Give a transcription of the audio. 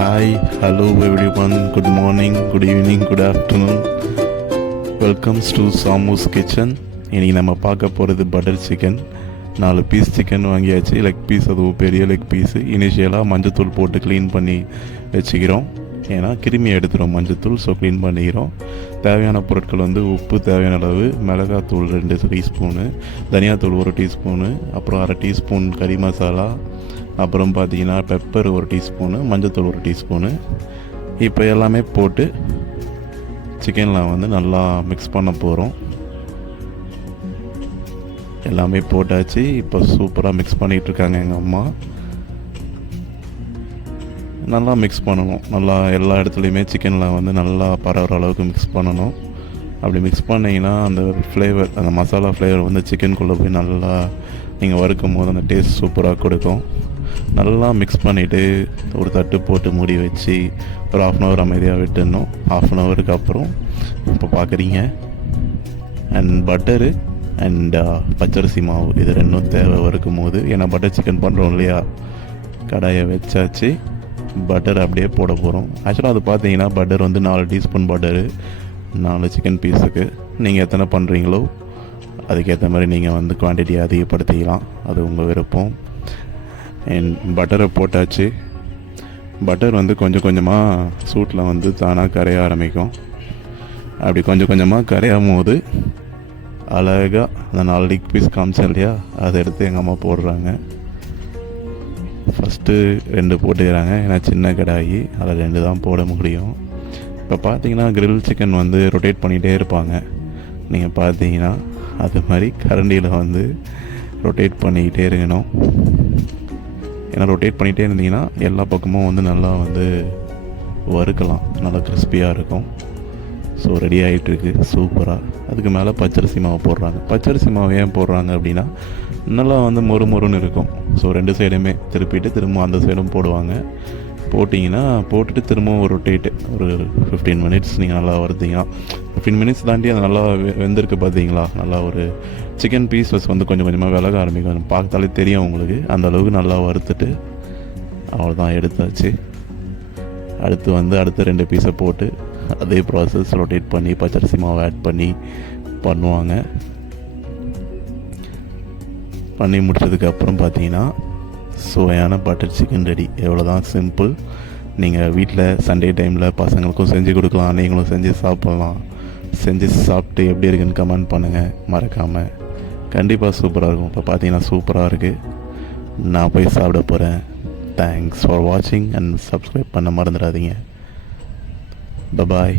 Hi, hello everyone, good morning, good evening, good afternoon. Welcomes to Samu's kitchen. இன்றைக்கி நம்ம பார்க்க போகிறது பட்டர் சிக்கன். 4 பீஸ் சிக்கன் வாங்கியாச்சு. Leg piece, அதுவும் பெரிய லெக் பீஸு. இனிஷியலாக மஞ்சத்தூள் போட்டு க்ளீன் பண்ணி வச்சுக்கிறோம். ஏன்னா கிருமி எடுத்துகிறோம் மஞ்சத்தூள், ஸோ க்ளீன் பண்ணிக்கிறோம். தேவையான பொருட்கள் வந்து உப்பு தேவையான அளவு, மிளகாத்தூள் 2 டீஸ்பூனு, தனியாத்தூள் 1 டீஸ்பூனு, அப்புறம் 1/2 டீஸ்பூன் கறி மசாலா, அப்புறம் பார்த்தீங்கன்னா பெப்பர் 1 டீஸ்பூனு, மஞ்சத்தூள் 1 டீஸ்பூனு. இப்போ எல்லாமே போட்டு சிக்கனில் வந்து நல்லா மிக்ஸ் பண்ண போகிறோம். எல்லாமே போட்டாச்சு. இப்போ சூப்பராக மிக்ஸ் பண்ணிகிட்ருக்காங்க எங்கள் அம்மா. நல்லா மிக்ஸ் பண்ணணும். நல்லா எல்லா இடத்துலையுமே சிக்கனில் வந்து நல்லா பரவுற அளவுக்கு மிக்ஸ் பண்ணணும். அப்படி மிக்ஸ் பண்ணிங்கன்னா அந்த ஃப்ளேவர், அந்த மசாலா ஃப்ளேவர் வந்து சிக்கனுக்குள்ளே போய் நல்லா நீங்கள் வறுக்கும் போது அந்த டேஸ்ட் சூப்பராக கொடுக்கும். நல்லா மிக்ஸ் பண்ணிவிட்டு ஒரு தட்டு போட்டு மூடி வச்சு ஒரு 1/2 hour அமைதியாக விட்டுடணும். 1/2 hourக்கு அப்புறம் இப்போ பார்க்குறீங்க. அண்ட் பட்டரு அண்ட் பச்சரிசி மாவு, இது 2 தேவை வறுக்கும் போது. ஏன்னா பட்டர் சிக்கன் பண்ணுறோம் இல்லையா, கடாயை வச்சாச்சு. பட்டர் அப்படியே போட போகிறோம். ஆக்சுவலாக அது பார்த்தீங்கன்னா பட்டர் வந்து 4 டீஸ்பூன் பட்டரு 4 சிக்கன் பீஸுக்கு. நீங்கள் எத்தனை பண்ணுறீங்களோ அதுக்கேற்ற மாதிரி நீங்கள் வந்து குவான்டிட்டியை அதிகப்படுத்திக்கலாம். அது உங்கள் விருப்பம். அண்ட் பட்டரை போட்டாச்சு. பட்டர் வந்து கொஞ்சம் கொஞ்சமாக சூட்டில் வந்து தானாக கரைய ஆரம்பிக்கும். அப்படி கொஞ்சம் கொஞ்சமாக கரையும் போது அழகாக அந்த 4 லெக் பீஸ் காமிச்சேன் இல்லையா, அதை எடுத்து எங்கள் அம்மா போடுறாங்க. ஃபஸ்ட்டு 2 போட்டுக்கிறாங்க, ஏன்னா சின்ன கடாயி, அதில் 2 தான் போட முடியும். இப்போ பார்த்தீங்கன்னா கிரில் சிக்கன் வந்து ரொட்டேட் பண்ணிகிட்டே இருப்பாங்க. நீங்கள் பார்த்தீங்கன்னா அது மாதிரி கரண்டியில் வந்து ரொட்டேட் பண்ணிக்கிட்டே இருக்கணும். ஏன்னா ரொட்டேட் பண்ணிகிட்டே இருந்தீங்கன்னா எல்லா பக்கமும் வந்து நல்லா வந்து வறுக்கலாம், நல்லா கிறிஸ்பியாக இருக்கும். ஸோ ரெடி ஆகிட்டுருக்கு சூப்பராக. அதுக்கு மேலே பச்சரிசி மாவு போடுறாங்க. பச்சரிசி மாவு ஏன் போடுறாங்க அப்படின்னா நல்லா வந்து மொறுன்னு இருக்கும். ஸோ 2 சைடுமே திருப்பிட்டு திரும்ப அந்த சைடும் போடுவாங்க. போட்டுட்டு திரும்பவும் ஒரு ரொட்டேட்டு ஒரு 15 minutes நீங்கள் நல்லா வறுத்தீங்கன்னா, 15 minutes தாண்டி அது நல்லா வெந்திருக்கு பார்த்தீங்களா. நல்லா ஒரு சிக்கன் பீசஸ் வந்து கொஞ்சம் கொஞ்சமாக விலக ஆரம்பிக்கும். பார்த்தாலே தெரியும் உங்களுக்கு. அந்த அளவுக்கு நல்லா வறுத்துட்டு அவ்வளோதான், எடுத்தாச்சு. அடுத்து 2 பீஸை போட்டு அதே ப்ராசஸ் ரொட்டேட் பண்ணி பச்சரிசி மாவை ஆட் பண்ணி பண்ணுவாங்க. பண்ணி முடிச்சதுக்கப்புறம் பார்த்தீங்கன்னா சுவையான பட்டர் சிக்கன் ரெடி. எவ்வளோதான் சிம்பிள். நீங்கள் வீட்டில் சண்டே டைமில் பசங்களுக்கும் செஞ்சு கொடுக்கலாம், நீங்களும் செஞ்சு சாப்பிட்லாம். செஞ்சு சாப்பிட்டு எப்படி இருக்குன்னு கமெண்ட் பண்ணுங்கள் மறக்காமல். கண்டிப்பாக சூப்பராக இருக்கும். இப்போ பார்த்தீங்கன்னா சூப்பராக இருக்குது. நான் போய் சாப்பிட போகிறேன். தேங்க்ஸ் ஃபார் வாட்சிங் அண்ட் சப்ஸ்கிரைப் பண்ண மறந்துடாதீங்க. பபாய்.